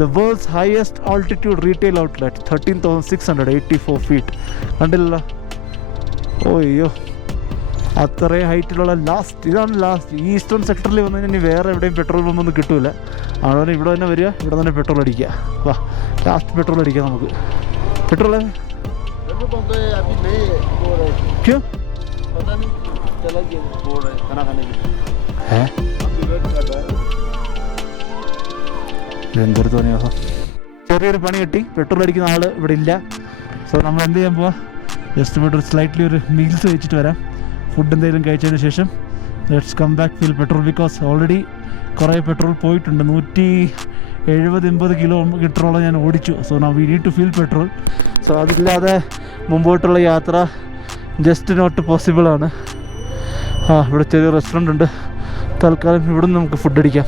The world's highest altitude retail outlet, 13,684 feet. കണ്ടില്ല? ഓയ്യോ, അത്രയും ഹൈറ്റിലുള്ള ഇതാണ് ലാസ്റ്റ്. ഈസ്റ്റേൺ സെക്ടറിൽ വന്നു കഴിഞ്ഞാൽ ഇനി വേറെ എവിടെയും പെട്രോൾ പമ്പൊന്നും കിട്ടൂല. അതുപോലെ ഇവിടെ തന്നെ വരിക, ഇവിടെ തന്നെ പെട്രോൾ അടിക്കുക. വാ, ലാസ്റ്റ് പെട്രോൾ അടിക്കാം നമുക്ക്. പെട്രോൾ എന്തൊരു തോന്നിയോ. ചെറിയൊരു പണി കിട്ടി, പെട്രോൾ അടിക്കുന്ന ആൾ ഇവിടെ ഇല്ല. സോ നമ്മൾ എന്ത് ചെയ്യാൻ പോവാ, ജസ്റ്റ് പോയിട്ട് സ്ലൈറ്റ്ലി ഒരു മീൽസ് കഴിച്ചിട്ട് വരാം. ഫുഡ് എന്തെങ്കിലും കഴിച്ചതിന് ശേഷം let's come back fill petrol. Because already കുറേ പെട്രോൾ പോയിട്ടുണ്ട്. 170-80 കിലോമീറ്ററോളം ഞാൻ ഓടിച്ചു. So now we need to fill petrol. So അതില്ലാതെ മുമ്പോട്ടുള്ള യാത്ര ജസ്റ്റ് നോട്ട് പോസിബിൾ ആണ്. ഇവിടെ ചെറിയ റെസ്റ്റോറൻ്റ് ഉണ്ട്. തൽക്കാലം ഇവിടെ നിന്ന് നമുക്ക് ഫുഡ് അടിക്കാം.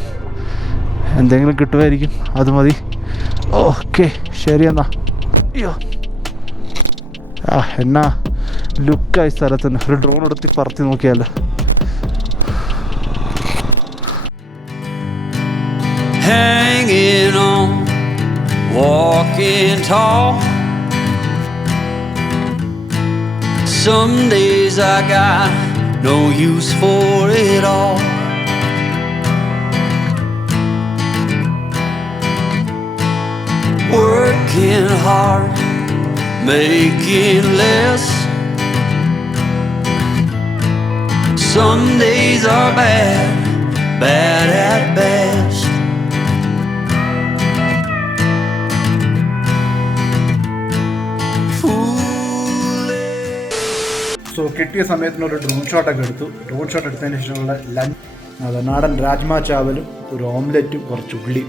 എന്തെങ്കിലും കിട്ടുമായിരിക്കും, അത് മതി. ഓക്കെ, ശരി എന്നാ. അയ്യോ, എന്നാ ലുക്കായി സ്ഥലത്തിന്. ഒരു ഡ്രോൺ എടുത്ത് പറത്തി നോക്കിയാലോ. Hanging on, walking tall. Some days I got no use for it all. Working hard, making less. Some days are bad, bad at best. So കിട്ടിയ സമയത്തിനൊരു ഡ്രോൺ ഷോട്ടൊക്കെ എടുത്തു. ഡ്രോൺ ഷോട്ട് എടുത്തതിന് ശേഷമുള്ള ലഞ്ച് നാടൻ രാജ്മാ ചാവലും ഒരു ഓംലെറ്റും കുറച്ച് ഉള്ളിയും.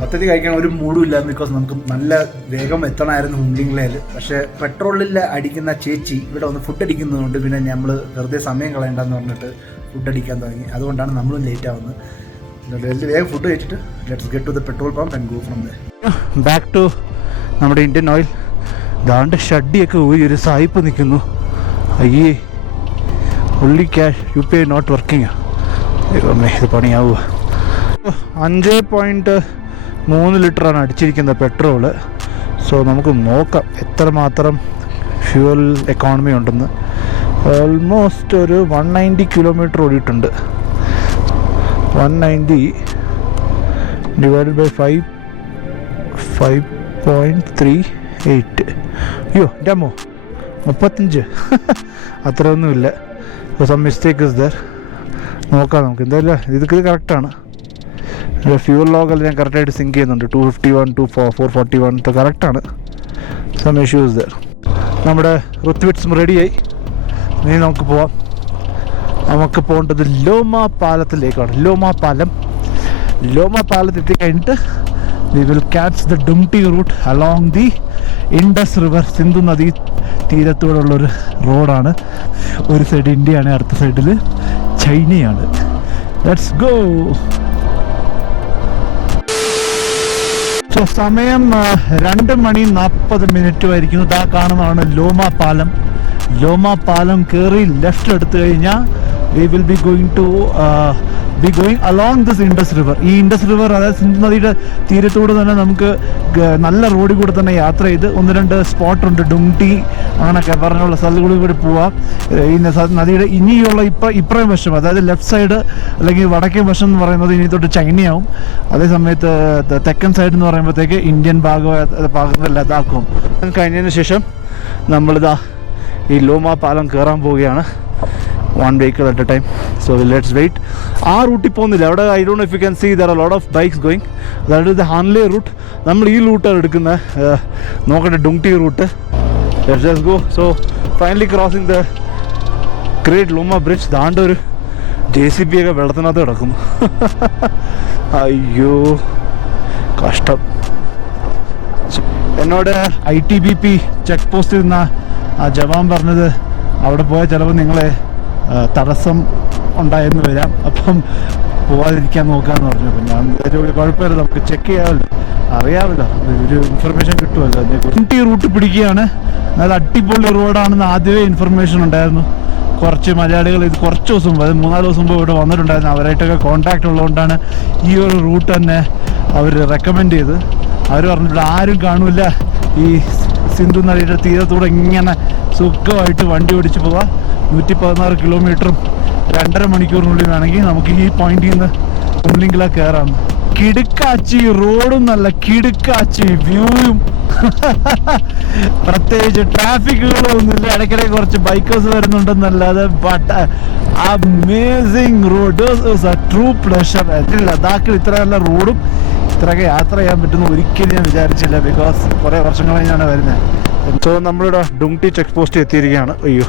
പദ്ധതി കഴിക്കാൻ ഒരു മൂടും ഇല്ല. ബിക്കോസ് നമുക്ക് നല്ല വേഗം എത്തണമായിരുന്നു ഹുംലിംഗ്ലയിൽ. പക്ഷേ പെട്രോളിൽ അടിക്കുന്ന ചേച്ചി ഇവിടെ വന്ന് ഫുഡ് അടിക്കുന്നതുകൊണ്ട് പിന്നെ നമ്മൾ വെറുതെ സമയം കളയണ്ടെന്ന് പറഞ്ഞിട്ട് ഫുഡ് അടിക്കാൻ തുടങ്ങി. അതുകൊണ്ടാണ് നമ്മളും ലേറ്റ് ആവുന്നത്. വേഗം ഫുഡ് കഴിച്ചിട്ട് let's get to the petrol pump and go from the back to നമ്മുടെ ഇന്ത്യൻ ഓയിൽ. ദാണ്ട് ഷഡ്ഡിയൊക്കെ പോയി ഒരു സായിപ്പ് നിൽക്കുന്നു. അയ്യേ, ഉള്ളി ക്യാഷ് UPI നോട്ട് വർക്കിംഗ്. ഇത് പണിയാവുക. 5.3 ലിറ്ററാണ് അടിച്ചിരിക്കുന്നത് പെട്രോള്. സോ നമുക്ക് നോക്കാം എത്രമാത്രം ഫ്യൂവൽ എക്കോണമി ഉണ്ടെന്ന്. ഓൾമോസ്റ്റ് ഒരു 190 കിലോമീറ്റർ ഓടിയിട്ടുണ്ട്. 190 ഡിവൈഡഡ് ബൈ 5.38. അയ്യോ എൻ്റെ അമ്മോ, 35. അത്രയൊന്നുമില്ല. Some mistake is there. നോക്കാം നമുക്ക്. എന്തായാലും ഇത് കറക്റ്റാണ്. ഫ്യൂവൽ ലോഗെല്ലാം ഞാൻ കറക്റ്റായിട്ട് സിങ്ക് ചെയ്യുന്നുണ്ട്. 251 to 441 കറക്റ്റാണ്. Some issues there. നമ്മുടെ ഋത്വിറ്റ്സും റെഡിയായി. ഇനി നമുക്ക് പോവാം. നമുക്ക് പോകേണ്ടത് ലോമാ പാലത്തിലേക്കാണ്. ലോമാ പാലത്ത് എത്തിക്കഴിഞ്ഞിട്ട് we will catch the Dungti route along the Indus river. Sindhu നദി തീരത്തോടുള്ളൊരു റോഡാണ്. ഒരു സൈഡ് ഇന്ത്യയാണ്, അടുത്ത സൈഡിൽ ചൈനയാണ്. Let's go. സോ സമയം 2:40 ആയിരിക്കുന്നു. ഇതാ കാണുന്നതാണ് ലോമാ പാലം കയറി ലെഫ്റ്റ് എടുത്തു കഴിഞ്ഞാൽ we will be going along this Indus River. ഈ ഇൻഡസ് റിവർ, അതായത് സിന്ധു നദിയുടെ തീരത്തോട് തന്നെ നമുക്ക് നല്ല റോഡിൽ കൂടെ തന്നെ യാത്ര ചെയ്ത് 1-2 സ്പോട്ടുണ്ട്. ഡുംടി അങ്ങനെയൊക്കെ പറഞ്ഞുള്ള സ്ഥലങ്ങളിൽ കൂടി പോവാം. ഈ നദിയുടെ ഇനിയുള്ള ഇപ്പുറം വശം, അതായത് ലെഫ്റ്റ് സൈഡ് അല്ലെങ്കിൽ വടക്കേ വശം എന്ന് പറയുന്നത് ഇനി തൊട്ട് ചൈനയാവും. അതേ സമയത്ത് തെക്കൻ സൈഡ് എന്ന് പറയുമ്പോഴത്തേക്ക് ഇന്ത്യൻ ഭാഗത്ത് ലഡാക്കും. കഴിഞ്ഞതിന് ശേഷം നമ്മളിതാ ഈ ലോമാ പാലം കയറാൻ പോവുകയാണ്. 1 vehicle at a time. So let's wait. ആ റൂട്ടിൽ പോകുന്നില്ല അവിടെ. I don't know if you can see there are a lot of bikes going. That is the Hanle route. നമ്മൾ ഈ റൂട്ടാണ് എടുക്കുന്നത്. നോക്കട്ടെ, ഡുംടി root. Let's just go. So finally crossing the Great Loma Bridge. ദാണ്ട് ഒരു JCB ഒക്കെ വെള്ളത്തിനകത്ത് കിടക്കുന്നു. അയ്യോ കഷ്ടം. എന്നോട് ITBP ചെക്ക് പോസ്റ്റിൽ നിന്ന ആ ജവാൻ പറഞ്ഞത് അവിടെ പോയാൽ ചിലപ്പോൾ നിങ്ങളെ തടസ്സം ഉണ്ടായെന്ന് വരാം, അപ്പം പോവാതിരിക്കാൻ നോക്കാമെന്ന് പറഞ്ഞു. അപ്പം ഞാൻ കുഴപ്പമില്ല, നമുക്ക് ചെക്ക് ചെയ്യാമല്ലോ, അറിയാമല്ലോ, ഒരു ഇൻഫർമേഷൻ കിട്ടുമല്ലോ. ഡുംടി റൂട്ട് പിടിക്കുകയാണ്. അതായത് അടിപൊളി റോഡാണെന്ന് ആദ്യമേ ഇൻഫർമേഷൻ ഉണ്ടായിരുന്നു. കുറച്ച് മലയാളികൾ ഇത് കുറച്ച് ദിവസം മുമ്പ്, 3-4 ദിവസം മുമ്പ് ഇവിടെ വന്നിട്ടുണ്ടായിരുന്നു. അവരായിട്ടൊക്കെ കോൺടാക്റ്റ് ഉള്ളതുകൊണ്ടാണ് ഈ ഒരു റൂട്ട് തന്നെ അവർ റെക്കമെൻഡ് ചെയ്ത്. അവർ പറഞ്ഞു ഇവിടെ ആരും കാണില്ല, ഈ സിന്ധു നദിയുടെ തീരത്തൂടെ ഇങ്ങനെ സുഖമായിട്ട് വണ്ടി ഓടിച്ച് പോവാം. 116 കിലോമീറ്ററും 2.5 മണിക്കൂറിനുള്ളിൽ വേണമെങ്കിൽ നമുക്ക് ഈ പോയിന്റിൽ നിന്ന് ഉംലിംഗ്ല കയറാം. കിടുക്കാച്ചി റോഡും നല്ല കിടുക്കാച്ചി വ്യൂയും, പ്രത്യേകിച്ച് ട്രാഫിക്കുകളൊന്നുമില്ല. ഇടയ്ക്കിടയ്ക്ക് കുറച്ച് ബൈക്കേഴ്സ് വരുന്നുണ്ടെന്നല്ലാതെ but amazing road. True pleasure. ലഡാക്കിൽ ഇത്ര നല്ല റോഡും ഇത്രയൊക്കെ യാത്ര ചെയ്യാൻ പറ്റുന്ന ഒരിക്കലും ഞാൻ വിചാരിച്ചില്ല. ബിക്കോസ് കുറേ വർഷങ്ങളായി ഞാൻ വരുന്നത്. സോ നമ്മളിവിടെ ഡുങ്ടി ചെക്ക് പോസ്റ്റ് എത്തിയിരിക്കുകയാണ്. അയ്യോ,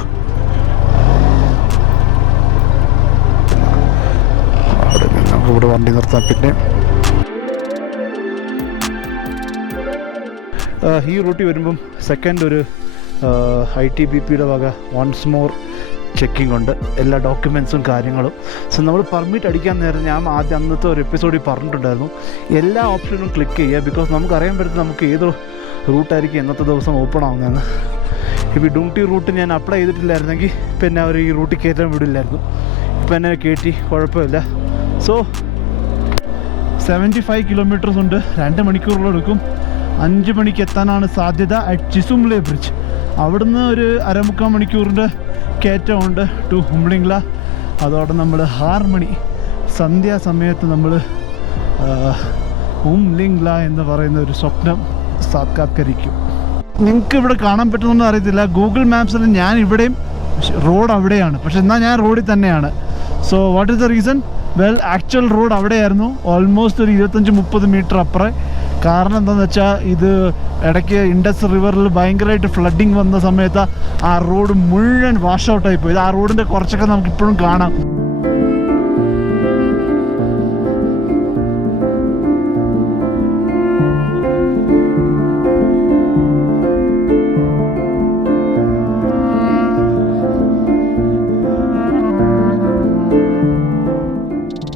അവിടെ നമുക്ക് ഇവിടെ വണ്ടി നിർത്താം. പിന്നെ ഈ റൂട്ടിൽ വരുമ്പം സെക്കൻഡ് ഒരു ITBPയുടെ വക വൺസ് മോർ ചെക്കിംഗ് ഉണ്ട്, എല്ലാ ഡോക്യുമെൻസും കാര്യങ്ങളും. സോ നമ്മൾ പെർമിറ്റ് അടിക്കാൻ നേരം ഞാൻ ആദ്യം അന്നത്തെ ഒരു എപ്പിസോഡിൽ പറഞ്ഞിട്ടുണ്ടായിരുന്നു, എല്ലാ ഓപ്ഷനും ക്ലിക്ക് ചെയ്യുക. ബിക്കോസ് നമുക്കറിയാൻ പറ്റും നമുക്ക് ഏത് റൂട്ടായിരിക്കും ഇന്നത്തെ ദിവസം ഓപ്പൺ ആവുന്നതെന്ന്. ഇപ്പോൾ ഈ ഡുങ്ടി റൂട്ട് ഞാൻ അപ്ലൈ ചെയ്തിട്ടില്ലായിരുന്നെങ്കിൽ പിന്നെ അവർ ഈ റൂട്ടിൽ കയറ്റാൻ വിടില്ലായിരുന്നു. ഇപ്പം എന്നെ കയറ്റി, കുഴപ്പമില്ല. സോ 75 കിലോമീറ്റേഴ്സ് ഉണ്ട്, 2 മണിക്കൂറോളം എടുക്കും. 5 മണിക്ക് എത്താനാണ് സാധ്യത അറ്റ് ചിസുംലെ ബ്രിഡ്ജ്. അവിടുന്ന് ഒരു 1/4 മണിക്കൂറിൻ്റെ കയറ്റമുണ്ട് ടു ഉംലിംഗ്ല. അതോടെ നമ്മൾ 6 മണി സന്ധ്യാസമയത്ത് നമ്മൾ ഉംലിംഗ്ല എന്ന് പറയുന്ന ഒരു സ്വപ്നം സാക്ഷാത്കരിക്കും. നിങ്ങൾക്ക് ഇവിടെ കാണാൻ പറ്റുമെന്ന് അറിയത്തില്ല, ഗൂഗിൾ മാപ്സിൽ ഞാൻ ഇവിടെയും റോഡ് അവിടെയാണ്, പക്ഷെ എന്നാൽ ഞാൻ റോഡിൽ തന്നെയാണ്. So what is the reason? Well, actual road അവിടെയായിരുന്നു, ഓൾമോസ്റ്റ് ഒരു 25-30 മീറ്റർ അപ്പുറം. കാരണം എന്താണെന്ന് വെച്ചാൽ ഇത് ഇടയ്ക്ക് ഇൻഡസ് റിവറിൽ ഭയങ്കരമായിട്ട് ഫ്ലഡിങ് വന്ന സമയത്ത് ആ റോഡ് മുഴുവൻ വാഷ് ഔട്ടായി പോയത്. ആ റോഡിൻ്റെ കുറച്ചൊക്കെ നമുക്കിപ്പോഴും കാണാം.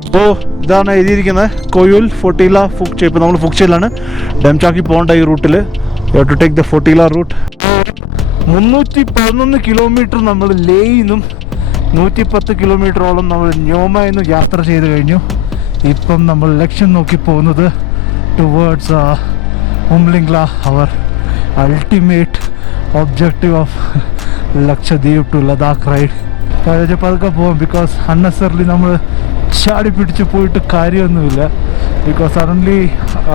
അപ്പോൾ ഇതാണ് എഴുതിയിരിക്കുന്നത്, കൊയുൽ ഫോർട്ടില ഫുക്ചെ. ഇപ്പോൾ നമ്മൾ ഫുക്ചയിലാണ്, ഡംചാക്കി പോകേണ്ട ഈ റൂട്ടിൽ. You have to take the Fotila route. 311 kilometre നമ്മൾ ലേയിൽ നിന്നും 110 കിലോമീറ്ററോളം നമ്മൾ ന്യോമയിൽ നിന്നും യാത്ര ചെയ്ത് കഴിഞ്ഞു. ഇപ്പം നമ്മൾ ലക്ഷ്യം നോക്കി പോകുന്നത് ടുവേർഡ്സ് ഉംലിംഗ്ല, അവർ ultimate objective of Lakshadweep to Ladakh ride. പതുക്കെ പതുക്കെ പോകാം, ബിക്കോസ് അൺനെസറിലി നമ്മൾ ചാടി പിടിച്ച് പോയിട്ട് കാര്യമൊന്നുമില്ല. ബിക്കോസ് സഡൻലി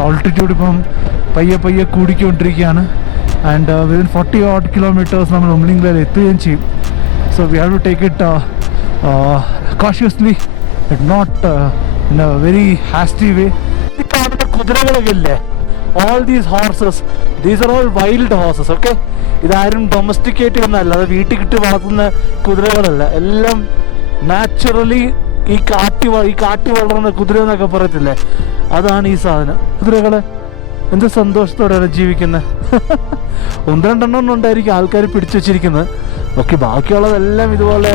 ഓൾട്ടിറ്റ്യൂഡ് ഇപ്പം പയ്യെ പയ്യെ കൂടിക്കൊണ്ടിരിക്കുകയാണ്. ആൻഡ് വിതിൻ 40 odd കിലോമീറ്റേഴ്സ് നമ്മൾ ഉംലിംഗ്ലയിൽ എത്തുകയും ചെയ്യും. So we have to take it cautiously, it not in a very hasty way. ഈ കാണുന്ന കുതിരകളൊക്കെ ഇല്ലേ, all these horses, these are all wild horses. Okay, ഇതാരും ഡൊമസ്റ്റിക്കേറ്റ് ചെയ്യുന്നതല്ല, അത് വീട്ടിൽ കിട്ടി വളർത്തുന്ന കുതിരകളല്ല, എല്ലാം നാച്ചുറലി ഈ കാട്ടി വളർന്ന കുതിര എന്നൊക്കെ പറയത്തില്ലേ, അതാണ് ഈ സാധനം. കുതിരകളെ എന്ത് സന്തോഷത്തോടെയാണ് ജീവിക്കുന്നത്. 1-2 ഉണ്ടായിരിക്കും ആൾക്കാർ പിടിച്ചു വെച്ചിരിക്കുന്നത്. ഓക്കെ, ബാക്കിയുള്ളതെല്ലാം ഇതുപോലെ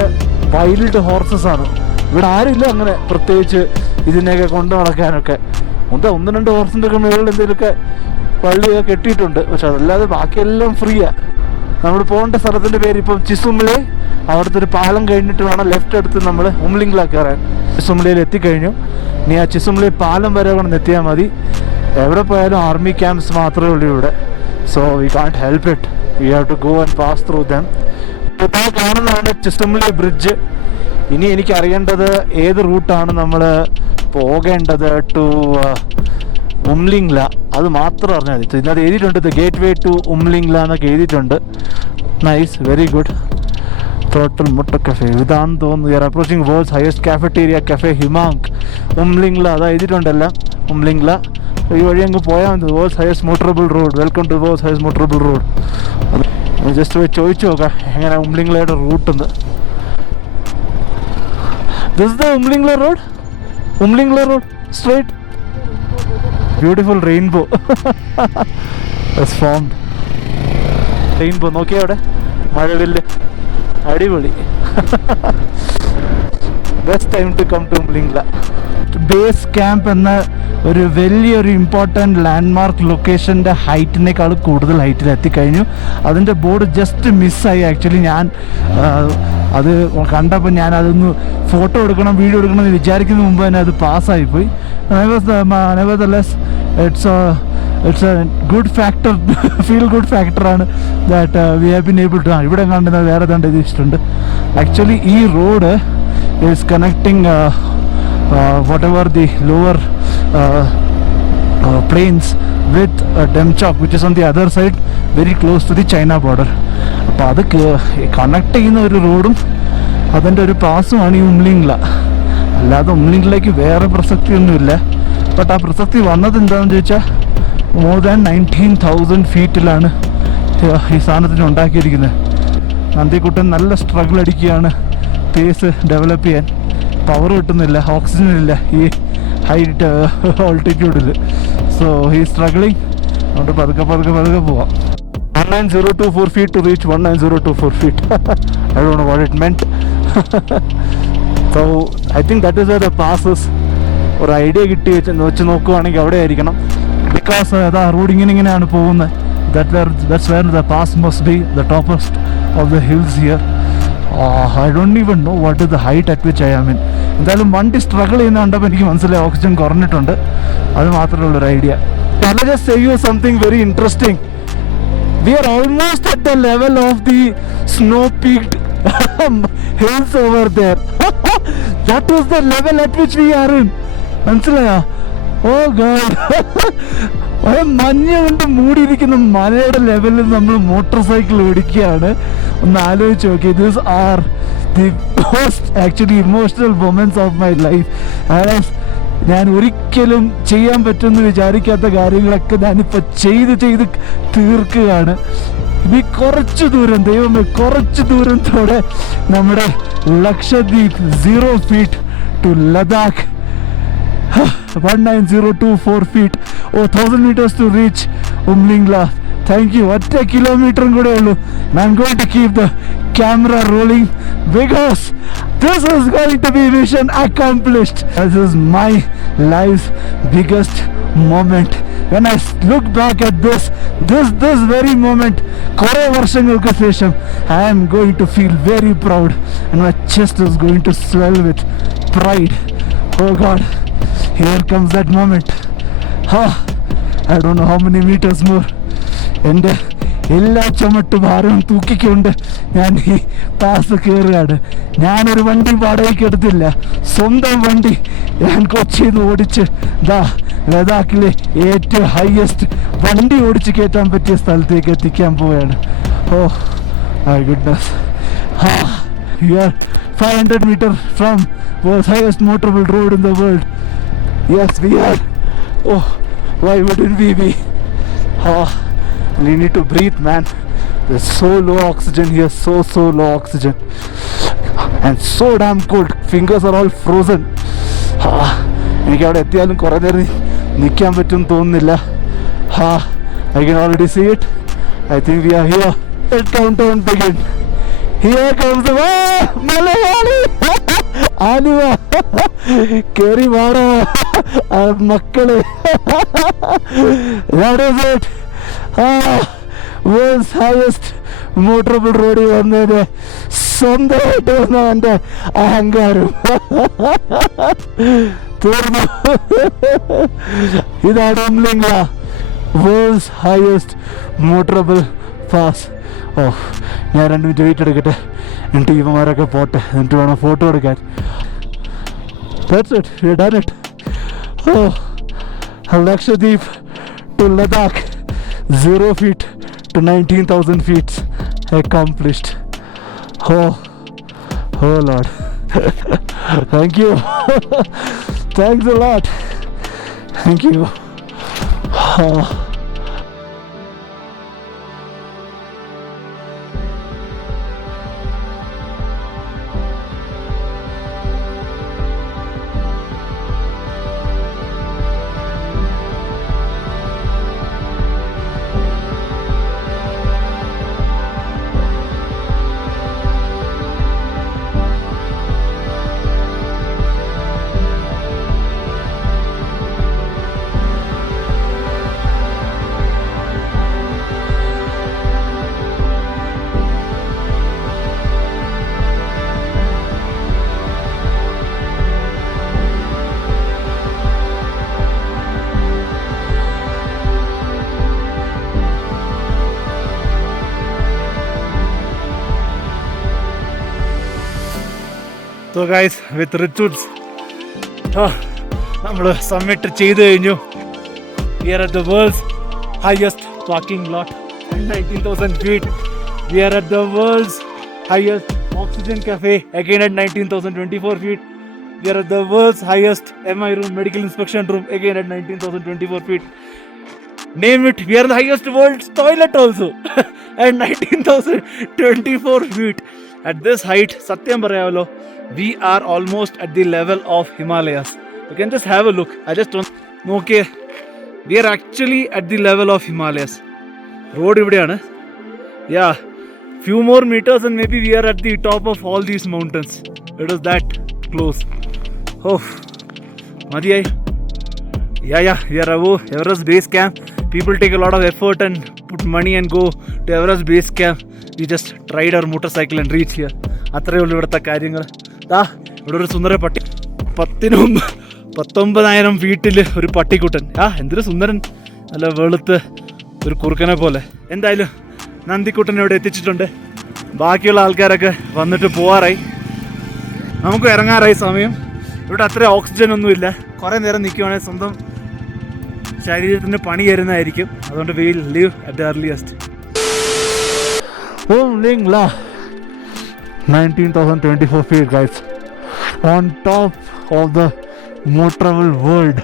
വൈൽഡ് ഹോർസസ് ആണ്. ഇവിടെ ആരുമില്ല അങ്ങനെ പ്രത്യേകിച്ച് ഇതിനെയൊക്കെ കൊണ്ടു നടക്കാനൊക്കെ. 1-2 ഹോർസിൻ്റെ ഒക്കെ മുകളിൽ എന്തെങ്കിലുമൊക്കെ പള്ളിയൊക്കെ കെട്ടിയിട്ടുണ്ട്, പക്ഷെ അതല്ലാതെ ബാക്കിയെല്ലാം ഫ്രീയാണ്. നമ്മൾ പോകേണ്ട സ്ഥലത്തിൻ്റെ പേര് ഇപ്പം ചിസുംലെ. അവിടുത്തെ ഒരു പാലം കഴിഞ്ഞിട്ട് വേണം ലെഫ്റ്റ് എടുത്ത് നമ്മൾ ഉംലിംഗ്ല കയറാൻ. ചിസുംലയിൽ എത്തിക്കഴിഞ്ഞു. ഇനി ആ ചിസുംലെ പാലം വരെ കൊണ്ട് എത്തിയാൽ മതി. എവിടെ പോയാലും ആർമി ക്യാമ്പ്സ് മാത്രമേ ഉള്ളൂ ഇവിടെ. So we can't help it, we have to go and pass through them. ഇപ്പോൾ കാണുന്നതാണ് ചിസുംലെ ബ്രിഡ്ജ്. ഇനി എനിക്ക് അറിയേണ്ടത് ഏത് റൂട്ടാണ് നമ്മൾ പോകേണ്ടത് ടു ഉംലിംഗ്ല, അത് മാത്രം അറിഞ്ഞാൽ മതി. ഇതിനകത്ത് എഴുതിയിട്ടുണ്ട് the gateway to Umlingla എന്നൊക്കെ എഴുതിയിട്ടുണ്ട്. Nice, very good. ടോട്ടൽ മുട്ട കഫേ ഇതാണെന്ന് തോന്നുന്നു. You are approaching world's highest cafeteria cafe Himank Umlingla, അതാ എഴുതിയിട്ടുണ്ടല്ല ഉംലിംഗ്ല. ഈ വഴി അങ്ങ് പോയാൽ മതി. World's highest motorable road, welcome to world's highest motorable road. Just പോയി ചോദിച്ചു നോക്കാം എങ്ങനെ ഉംലിംഗ്ലയുടെ റൂട്ടെന്ന്. This the Umlingla road, Umlingla road straight. Beautiful rainbow has formed. Rainbow നോക്കിയാ അവിടെ മഴവില്ല്, അടിപൊളി. Best time to come to Umling La. Base camp എന്ന ഒരു വലിയൊരു ഇമ്പോർട്ടൻറ്റ് ലാൻഡ്മാർക്ക് ലൊക്കേഷൻ്റെ ഹൈറ്റിനേക്കാൾ കൂടുതൽ ഹൈറ്റിൽ എത്തിക്കഴിഞ്ഞു. അതിൻ്റെ ബോർഡ് ജസ്റ്റ് മിസ്സായി. ആക്ച്വലി ഞാൻ അത് കണ്ടപ്പോൾ ഞാൻ അതൊന്ന് ഫോട്ടോ എടുക്കണം വീഡിയോ എടുക്കണം എന്ന് വിചാരിക്കുന്ന മുമ്പ് തന്നെ അത് പാസ്സായിപ്പോയി. നെവർദലെസ് it's a good factor, feel good factor ആണ് that we have been able to. ഇവിടെ കണ്ടുന്ന വേറെ ദണ്ട് ഇതിട്ടുണ്ട്. ആക്ച്വലി ഈ road is connecting whatever the lower plains with Demchok, which is on the other side, very close to the China border. അപ്പോൾ അത് connect ചെയ്യുന്ന ഒരു റോഡും അതിൻ്റെ ഒരു പാസുമാണ് ഈ ഉംലിംഗ്ല. അല്ലാതെ ഉംലിംഗ്ലയ്ക്ക് വേറെ പ്രസക്തിയൊന്നുമില്ല. ബട്ട് ആ പ്രസക്തി വന്നത് എന്താണെന്ന് ചോദിച്ചാൽ മോർ ദാൻ 19,000 ഫീറ്റിലാണ് ഈ സാധനത്തിന് ഉണ്ടാക്കിയിരിക്കുന്നത്. നന്ദിക്കുട്ടൻ നല്ല സ്ട്രഗിൾ അടിക്കുകയാണ് പേസ് ഡെവലപ്പ് ചെയ്യാൻ. പവർ കിട്ടുന്നില്ല, ഓക്സിജൻ ഇല്ല ഈ ഹൈറ്റ് ഓൾട്ടിറ്റ്യൂഡിൽ. So he struggling. അതുകൊണ്ട് പതുക്കെ പതുക്കെ പതുക്കെ പോവാം. 19024 feet to reach 19024 feet. I don't know what it meant. So I think that is where the pass is. ഒരു ഐഡിയ കിട്ടി വെച്ച് നോക്കുവാണെങ്കിൽ അവിടെ ആയിരിക്കണം. ബിക്കോസ് അതാ റോഡ് ഇങ്ങനെയാണ് പോകുന്നത്. That's where the pass must be, the topmost of the hills here. I don't even know what is the height at which I am in. എന്തായാലും വണ്ടി സ്ട്രഗിൾ ചെയ്യുന്ന കണ്ടപ്പോൾ എനിക്ക് മനസ്സിലായി ഓക്സിജൻ കുറഞ്ഞിട്ടുണ്ട്. അത് മാത്രമേ ഉള്ളൊരു idea. Can I just say you something very interesting? We are almost at the level of the snow-peaked hills over there. That was the level at which we are in. മനസ്സിലായോ? Oh God. മഞ്ഞ് കൊണ്ട് മൂടിയിരിക്കുന്ന മലയുടെ ലെവലിൽ നമ്മൾ motor cycle ഓടിക്കുകയാണ്. ഒന്ന് ആലോചിച്ച് നോക്കി. These are the most actually emotional moments of my life. ഞാൻ ഒരിക്കലും ചെയ്യാൻ പറ്റുമെന്ന് വിചാരിക്കാത്ത കാര്യങ്ങളൊക്കെ ഞാനിപ്പോൾ ചെയ്ത് തീർക്കുകയാണ്. ഈ കുറച്ച് ദൂരം, ദൈവമേ, കുറച്ച് ദൂരത്തോടെ നമ്മുടെ Lakshadweep 0 feet to Ladakh, 19024 feet. 1000 meters to reach Umlingla. Thank you. 1 kilometer കൂടെ ഉള്ളൂ. I'm going to keep the camera rolling because this is going to be mission accomplished. This is my life's biggest moment. When I look back at this very moment, കുറേ വർഷങ്ങൾക്ക് ശേഷം, I am going to feel very proud and my chest is going to swell with pride. Oh God, here comes that moment. I don't know how many meters more. എൻ്റെ എല്ലാ ചുമട്ടുഭാരവും തൂക്കിക്കൊണ്ട് ഞാൻ ഈ pass കയറുകയാണ്. ഞാനൊരു വണ്ടി വാടകയ്ക്ക് എടുത്തില്ല, സ്വന്തം വണ്ടി ഞാൻ കൊച്ചിയിൽ നിന്ന് ഓടിച്ച് ലഡാക്കിലെ ഏറ്റവും ഹയസ്റ്റ് വണ്ടി ഓടിച്ച് കയറ്റാൻ പറ്റിയ സ്ഥലത്തേക്ക് എത്തിക്കാൻ പോവുകയാണ്. Oh my goodness. We are 500 meters from world's highest motorable road in the world. Yes, we are. Oh, why wouldn't we be? And you need to breathe, man. There's so low oxygen here, so low oxygen, and so damn cold. Fingers are all frozen. എനിക്ക് അവിടെ എത്തിയാലും കുറേ നേരം നിൽക്കാൻ പറ്റും തോന്നുന്നില്ല. I can already see it. I think we are here. Let countdown begin. Here comes the Malayali. Aluva കേറി വാടാ മക്കളെ. That is it. Worlds highest motorable റോഡിൽ വന്നതിന് സ്വന്തമായിട്ട് വന്നവൻ്റെ അഹങ്കാരം തീർന്നു. ഇതാണ് Umlingla, worlds highest motorable pass. ഞാൻ 2 മിനിറ്റ് വെയിറ്റ് എടുക്കട്ടെ, എന്നിട്ട് ഇവന്മാരൊക്കെ പോട്ടെ, എന്നിട്ട് വേണം ഫോട്ടോ എടുക്കാൻ. That's it, we done it. Lakshadweep to Ladakh, 0 feet to 19,000 feet accomplished. Oh Lord. Thank you. Thanks a lot. Thank you. So guys with റിച്ചൂട്ട്സ് നമ്മൾ സബ്മിറ്റ് ചെയ്ത് കഴിഞ്ഞു. We are at the world's highest parking lot at 19,000 feet. We are at the world's highest oxygen cafe again at 19,024 feet. We are at the world's highest MI room, medical inspection room, again at 19,024 feet. Name it, we are the highest world's toilet also at 19,024 feet. At this height, Satyam Parayavalo, we are almost at the level of Himalayas. You can just have a look. I just don't. Okay, we are actually at the level of Himalayas. Road ഇവിടെയാണ്. Yeah, few more meters and maybe we are at the top of all these mountains. It is that close. Oh, Madhiyai. Yeah, we are above Everest base camp. People take a lot of effort and put money and go to Everest base camp. We just tried our motorcycle and reach here. അത്രയേ ഉള്ളൂ ഇവിടുത്തെ കാര്യങ്ങൾ. ഇവിടെ ഒരു സുന്ദര പട്ടി, 19,000 ഫീറ്റിൽ ഒരു പട്ടിക്കുട്ടൻ. എന്തൊരു സുന്ദരൻ, നല്ല വെളുത്ത് ഒരു കുറുക്കനെ പോലെ. എന്തായാലും നന്ദിക്കുട്ടനെ ഇവിടെ എത്തിച്ചിട്ടുണ്ട്. ബാക്കിയുള്ള ആൾക്കാരൊക്കെ വന്നിട്ട് പോവാറായി, നമുക്ക് ഇറങ്ങാറായി സമയം. ഇവിടെ അത്ര ഓക്സിജൻ ഒന്നുമില്ല. കുറേ നേരം നിൽക്കുവാണെങ്കിൽ സ്വന്തം ശരീരത്തിന് പണി തരുന്നതായിരിക്കും. അതുകൊണ്ട് we'll leave at the earliest. 19,024 feet guys, on top of the motorable world.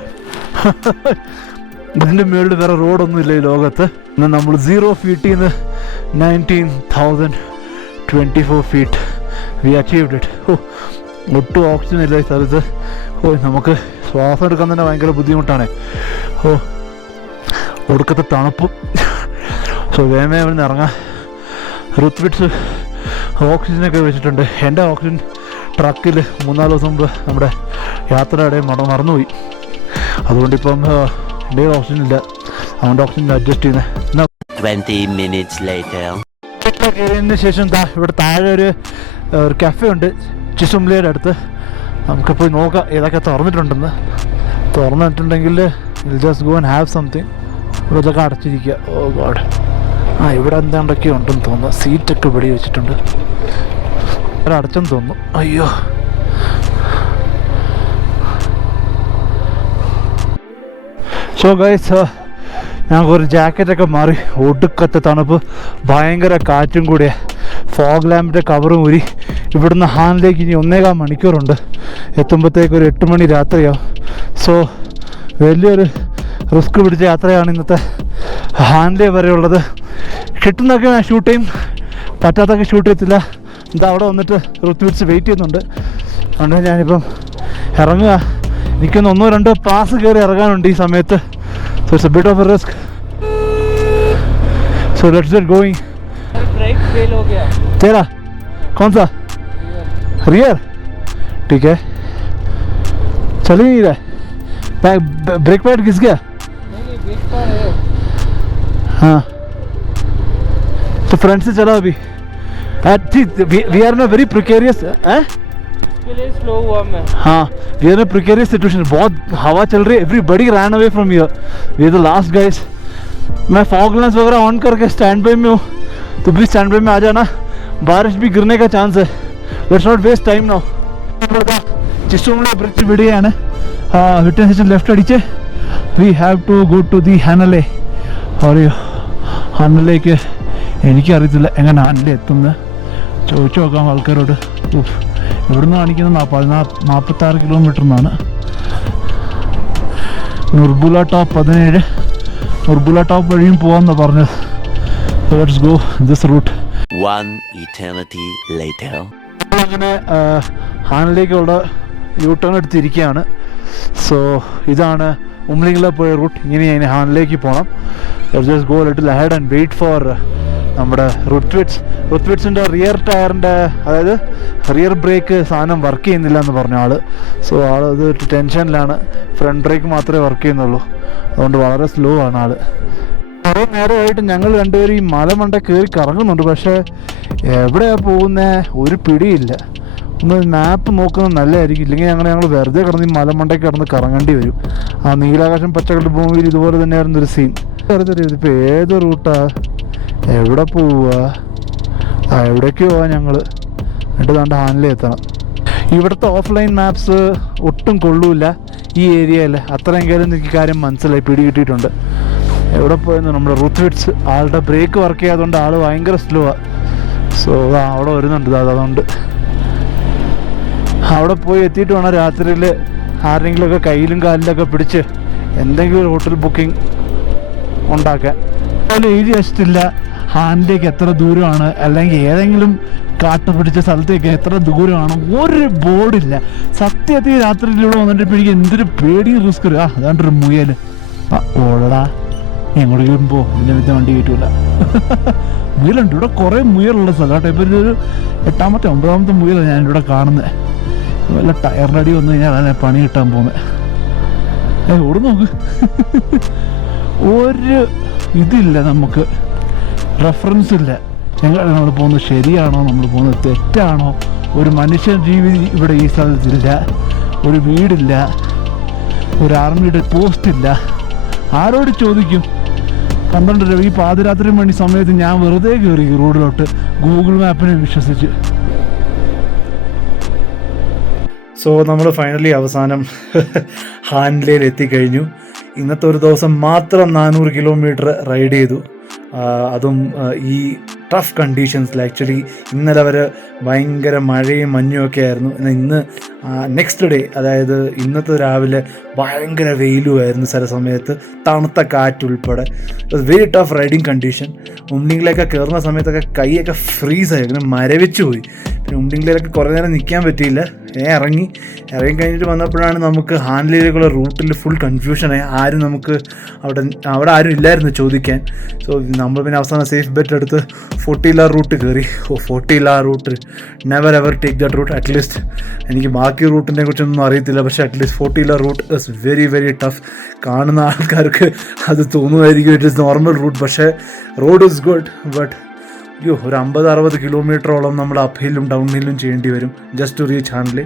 ഇതിൻ്റെ മുകളിൽ വേറെ റോഡൊന്നുമില്ല ഈ ലോകത്ത്. എന്നാൽ നമ്മൾ 0 ഫീറ്റിൽ നിന്ന് 19,024 feet we achieved it. ഒട്ടും ഓക്സിജൻ ഇല്ല ഈ സ്ഥലത്ത്. നമുക്ക് ശ്വാസം എടുക്കാൻ തന്നെ ഭയങ്കര ബുദ്ധിമുട്ടാണ്. ഒടുക്കത്തെ തണുപ്പും. വേഗം ഇവിടെ നിന്ന് ഇറങ്ങാം. ഋത്വിറ്റ്സ് ഓക്സിജനൊക്കെ വെച്ചിട്ടുണ്ട്. എൻ്റെ ഓക്സിജൻ ട്രക്കിൽ 3-4 ദിവസം മുമ്പ് നമ്മുടെ യാത്രയുടെ മറന്നുപോയി. അതുകൊണ്ടിപ്പം എൻ്റെ ഓക്സിജൻ ഇല്ല. അതുകൊണ്ട് ഓക്സിജൻ അഡ്ജസ്റ്റ് ചെയ്യുന്നത്. 20 minutes later. കയറിയതിന് ശേഷം ഇവിടെ താഴെ ഒരു കഫേ ഉണ്ട് ചിസുംലിയുടെ അടുത്ത്. നമുക്ക് പോയി നോക്കാം ഏതൊക്കെ തുറന്നിട്ടുണ്ടെന്ന്. തുറന്നിട്ടുണ്ടെങ്കിൽ just go and have something. ഇവിടെ ഇതൊക്കെ അടച്ചിരിക്കുക. ഓ ഗോഡ്, ഇവിടെ എന്താണ്ടൊക്കെ ഉണ്ടെന്ന് തോന്നുന്നു. സീറ്റൊക്കെ വെടി വെച്ചിട്ടുണ്ട്. ഇവിടെ അടച്ചെന്ന് തോന്നുന്നു. അയ്യോ, സോ ഗൈസ് ഞങ്ങൾക്ക് ഒരു ജാക്കറ്റൊക്കെ മാറി. ഒടുക്കത്തെ തണുപ്പ്, ഭയങ്കര കാറ്റും കൂടിയ. ഫോഗ് ലാമ്പിൻ്റെ കവറും ഊരി. ഇവിടുന്ന് ഹാനിലേക്ക് ഇനി 1.25 മണിക്കൂറുണ്ട്. എത്തുമ്പോഴത്തേക്ക് ഒരു 8 മണി രാത്രിയാവും. സോ വലിയൊരു റിസ്ക് പിടിച്ച യാത്രയാണ് ഇന്നത്തെ. ഹാൻഡേ വരെയുള്ളത്. കിട്ടുന്നതൊക്കെ ഞാൻ ഷൂട്ട് ചെയ്യും, പറ്റാത്തൊക്കെ ഷൂട്ട് ചെയ്യത്തില്ല. എന്താ അവിടെ വന്നിട്ട് ഋത്വിറ്റ്സ് വെയിറ്റ് ചെയ്യുന്നുണ്ട്. അതുകൊണ്ട് ഞാനിപ്പം ഇറങ്ങുക. എനിക്കൊന്ന് 1-2 പാസ് കയറി ഇറങ്ങാനുണ്ട് ഈ സമയത്ത്. So it's A bit of A risk. So let's get going. Brake fail हो गया तेरा कौन सा? रियर. ठीक है, चल ही नहीं रहा. ब्रेक पैड घिस गया. नहीं ब्रेक पैड है. हाँ तो फ्रंट से चला अभी. ठीक, we are in a very precarious. इसके लिए स्लो हुआ मैं. हाँ, we are in a precarious situation. बहुत हवा चल रही है. Everybody ran away from here. We are the last guys. मैं फॉग लैंप्स वगैरह ऑन करके स्टैंड बाय में हूँ. तो भी स्टैंड बाय में आ जाना. बारिश भी गिरने का चांस है. Let's not waste time now. Chisumle bridge വിടുകയാണ്. റിട്ടേൺ സ്റ്റേഷൻ ലെഫ്റ്റ് അടിച്ച് we have to go to the Hanle. അറിയോ ഹാനലേക്ക് എനിക്കറിയത്തില്ല എങ്ങനെ ഹാനലെ എത്തുന്നത്. ചോദിച്ചു നോക്കാം ആൾക്കാരോട്. ഇവിടുന്ന് കാണിക്കുന്നത് 46 കിലോമീറ്റർ എന്നാണ്. നുർബുല ടോപ്പ് 17. നുർബുല ടോപ്പ് വഴിയും പോകാമെന്നാണ് പറഞ്ഞത്. So let's go this route. One eternity later. അങ്ങനെ ഹാനിലേക്കുള്ള യൂ ടേൺ എടുത്തിരിക്കുകയാണ്. സോ ഇതാണ് ഉംലിംഗ്ല പോയ റൂട്ട്. ഇങ്ങനെ ഞാൻ ഹാനിലേക്ക് പോകണം. Just go little ahead and wait for നമ്മുടെ ഋത്വിറ്റ്സിൻ്റെ റിയർ ടയറിൻ്റെ, അതായത് റിയർ ബ്രേക്ക് സാധനം വർക്ക് ചെയ്യുന്നില്ല എന്ന് പറഞ്ഞ ആൾ. സോ ആൾ അത് ടെൻഷനിലാണ്. ഫ്രണ്ട് ബ്രേക്ക് മാത്രമേ വർക്ക് ചെയ്യുന്നുള്ളൂ. അതുകൊണ്ട് വളരെ സ്ലോ ആണ് ആൾ. കുറേ നേരമായിട്ട് ഞങ്ങൾ രണ്ടുപേരും ഈ മലമണ്ട കയറി കറങ്ങുന്നുണ്ട്. പക്ഷേ എവിടെയാണ് പോകുന്നത് ഒരു പിടിയില്ല. ഒന്ന് മാപ്പ് നോക്കുന്നത് നല്ലതായിരിക്കും. ഇല്ലെങ്കിൽ ഞങ്ങൾ വെറുതെ കിടന്ന് ഈ മലമണ്ടയ്ക്ക് കിടന്ന് കറങ്ങേണ്ടി വരും. ആ നീലാകാശം പച്ചക്കടൽ ഭൂമിയിൽ ഇതുപോലെ തന്നെയായിരുന്നു ഒരു സീൻ. അറിയത്തില്ല ഇതിപ്പോൾ ഏത് റൂട്ടാ, എവിടെ പോവുക, എവിടേക്ക് പോവാ ഞങ്ങൾ. എന്നിട്ട് താണ്ട് ഹാനിലേ എത്തണം. ഇവിടുത്തെ ഓഫ്ലൈൻ മാപ്സ് ഒട്ടും കൊള്ളൂല ഈ ഏരിയയിൽ. അത്രയെങ്കിലും എനിക്ക് കാര്യം മനസ്സിലായി, പിടികിട്ടിയിട്ടുണ്ട്. എവിടെ പോയെന്ന് നമ്മുടെ റുത്വിറ്റ്സ് ആളുടെ ബ്രേക്ക് വർക്ക് ചെയ്യാത്തതുകൊണ്ട് ആൾ ഭയങ്കര സ്ലോ ആണ്. സോ അവിടെ വരുന്നുണ്ട്. അതുകൊണ്ട് അവിടെ പോയി എത്തിയിട്ട് വേണം രാത്രിയിൽ ആരെങ്കിലുമൊക്കെ കയ്യിലും കാലിലൊക്കെ പിടിച്ച് എന്തെങ്കിലും ഒരു ഹോട്ടൽ ബുക്കിംഗ് ഉണ്ടാക്കാൻ. അതുപോലെ എഴുതി വെച്ചിട്ടില്ല ഹാനിലേക്ക് എത്ര ദൂരമാണ്, അല്ലെങ്കിൽ ഏതെങ്കിലും കാട്ട് പിടിച്ച സ്ഥലത്തേക്ക് എത്ര ദൂരമാണ്, ഒരു ബോർഡില്ല. സത്യത്തിൽ രാത്രിയിലൂടെ വന്നിട്ട് എനിക്ക് എന്തൊരു പേടിയും റിസ്ക്. അതാണ്ടൊരു മുയൽ. ഓടടാ, എങ്ങോട്ട് കയറുമ്പോൾ ഇതിൻ്റെ വിധ വണ്ടി കയറ്റൂല. മുയലുണ്ട് ഇവിടെ, കുറേ മുയലുള്ള സ്ഥലം കേട്ടോ. ഇപ്പോൾ ഇതൊരു 8ാമത്തെ 9ാമത്തെ മുയലാണ് ഞാനിവിടെ കാണുന്നത്. വല്ല ടയറിൻ്റെ അടി വന്നു കഴിഞ്ഞാൽ അതാണ് പണി കിട്ടാൻ പോകുന്നത്. ഓട് നോക്ക്. ഒരു ഇതില്ല, നമുക്ക് റെഫറൻസ് ഇല്ല. നമ്മൾ പോകുന്നത് ശരിയാണോ, നമ്മൾ പോകുന്നത് തെറ്റാണോ, ഒരു മനുഷ്യൻ ജീവി ഇവിടെ ഈ സ്ഥലത്തില്ല, ഒരു വീടില്ല, ഒരു ആർമിയുടെ പോസ്റ്റില്ല. ആരോട് ചോദിക്കും? 12 രൂപ ഈ പാതിരാത്രി മണി സമയത്ത് ഞാൻ വെറുതെ കയറി റോഡിലോട്ട് ഗൂഗിൾ മാപ്പിനെ വിശ്വസിച്ച്. സോ നമ്മൾ ഫൈനലി അവസാനം ഹാൻലേയിൽ എത്തിക്കഴിഞ്ഞു. ഇന്നത്തെ ഒരു ദിവസം മാത്രം 400 കിലോമീറ്റർ റൈഡ് ചെയ്തു. അതും ഈ ടഫ് കണ്ടീഷൻസിൽ. ആക്ച്വലി ഇന്നലെ വരെ ഭയങ്കര മഴയും മഞ്ഞും ഒക്കെ ആയിരുന്നു. ഇന്ന് നെക്സ്റ്റ് ഡേ, അതായത് ഇന്നത്തെ രാവിലെ ഭയങ്കര വെയിലുമായിരുന്നു. ചില സമയത്ത് തണുത്ത കാറ്റ് ഉൾപ്പെടെ. Very tough riding condition. ഉണ്ടിങ്ങിലേക്ക് കയറുന്ന സമയത്തൊക്കെ കൈയൊക്കെ ഫ്രീസായി, ഇങ്ങനെ മരവിച്ചു പോയി. പിന്നെ ഉണ്ടിങ്ങിലേക്ക് കുറേ നേരം നിൽക്കാൻ പറ്റിയില്ല. ഇറങ്ങി കഴിഞ്ഞിട്ട് വന്നപ്പോഴാണ് നമുക്ക് ഹാൻലിയിലേക്കുള്ള റൂട്ടിൽ ഫുൾ കൺഫ്യൂഷനായി. ആരും നമുക്ക് അവിടെ ആരും ഇല്ലായിരുന്നു ചോദിക്കാൻ. സോ നമ്മൾ പിന്നെ അവസാനം സേഫ് ബെറ്റ് എടുത്ത് 40 റൂട്ട് കയറി. 40 route, never ever take that route. At least എനിക്ക് ബാക്കി റൂട്ടിനെ കുറിച്ചൊന്നും അറിയത്തില്ല, പക്ഷേ at least 40 route is very very tough. കാണുന്ന ആൾക്കാർക്ക് അത് തോന്നുമായിരിക്കും ഇറ്റ് ഇസ് നോർമൽ റൂട്ട്, പക്ഷേ റോഡ് ഇസ് ഗുഡ്. ബട്ട് ഒരു 50-60 കിലോമീറ്ററോളം നമ്മൾ അപ്പ് ഹില്ലും ഡൗൺ ഹില്ലും ചെയ്യേണ്ടി വരും ജസ്റ്റ് ടു റീച്ച് ഹാൻഡ്ലി.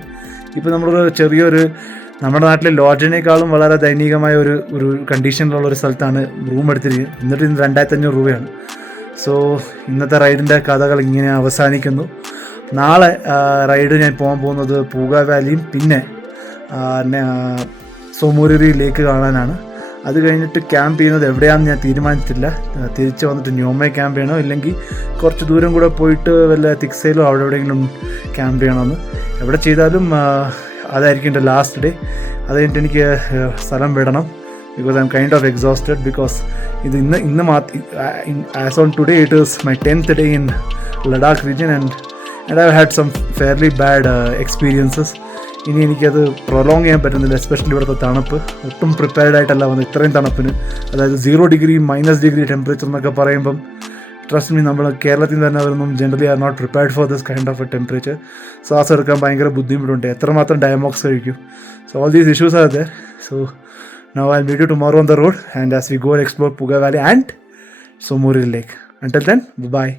ഇപ്പോൾ നമ്മളൊരു ചെറിയൊരു നമ്മുടെ നാട്ടിലെ ലോഡ്ജിനേക്കാളും വളരെ ദയനീയമായ ഒരു കണ്ടീഷനിലുള്ള ഒരു സ്ഥലത്താണ് റൂം എടുത്തിരിക്കുന്നത്. എന്നിട്ട് ഇന്ന് 2500 രൂപയാണ്. സോ ഇന്നത്തെ റൈഡിൻ്റെ കഥകൾ ഇങ്ങനെ അവസാനിക്കുന്നു. നാളെ റൈഡ് ഞാൻ പോകാൻ പോകുന്നത് പൂഗ വാലിയും പിന്നെ സോമോരിറി ലേക്ക് കാണാനാണ്. അത് കഴിഞ്ഞിട്ട് ക്യാമ്പ് ചെയ്യുന്നത് എവിടെയാണെന്ന് ഞാൻ തീരുമാനിച്ചിട്ടില്ല. തിരിച്ച് വന്നിട്ട് ന്യോമേ ക്യാമ്പ് ചെയ്യണോ, ഇല്ലെങ്കിൽ കുറച്ച് ദൂരം കൂടെ പോയിട്ട് വല്ല തിക്സയിലോ അവിടെ എവിടെയെങ്കിലും ക്യാമ്പ് ചെയ്യണമെന്ന്. എവിടെ ചെയ്താലും അതായിരിക്കും എൻ്റെ ലാസ്റ്റ് ഡേ. അത് കഴിഞ്ഞിട്ട് എനിക്ക് സ്ഥലം വിടണം. because I'm kind of exhausted because ഇന്ന് as on today it is my 10th day in Ladakh region and I've had some fairly bad experiences. ഇനി എനിക്കത് പ്രൊലോങ് ചെയ്യാൻ പറ്റുന്നില്ല. എസ്പെഷ്യലി ഇവിടുത്തെ തണുപ്പ് ഒട്ടും പ്രിപ്പയർഡ് ആയിട്ടല്ല വന്നത് ഇത്രയും തണുപ്പിന്. അതായത് 0 ഡിഗ്രി -degree ടെമ്പറേച്ചർ എന്നൊക്കെ പറയുമ്പം ട്രസ്റ്റ് മീ, നമ്മൾ കേരളത്തിൽ നിന്ന് തന്നെ വരുമ്പം generally are not prepared for this kind of a temperature. ശ്വാസം എടുക്കാൻ ഭയങ്കര ബുദ്ധിമുട്ടുണ്ട്. എത്രമാത്രം ഡയമോക്സ് കഴിക്കും. So all these issues are there. So now I'll meet you tomorrow on the road and as we go and explore Puga Valley and Somoriri Lake. Until then, bye-bye.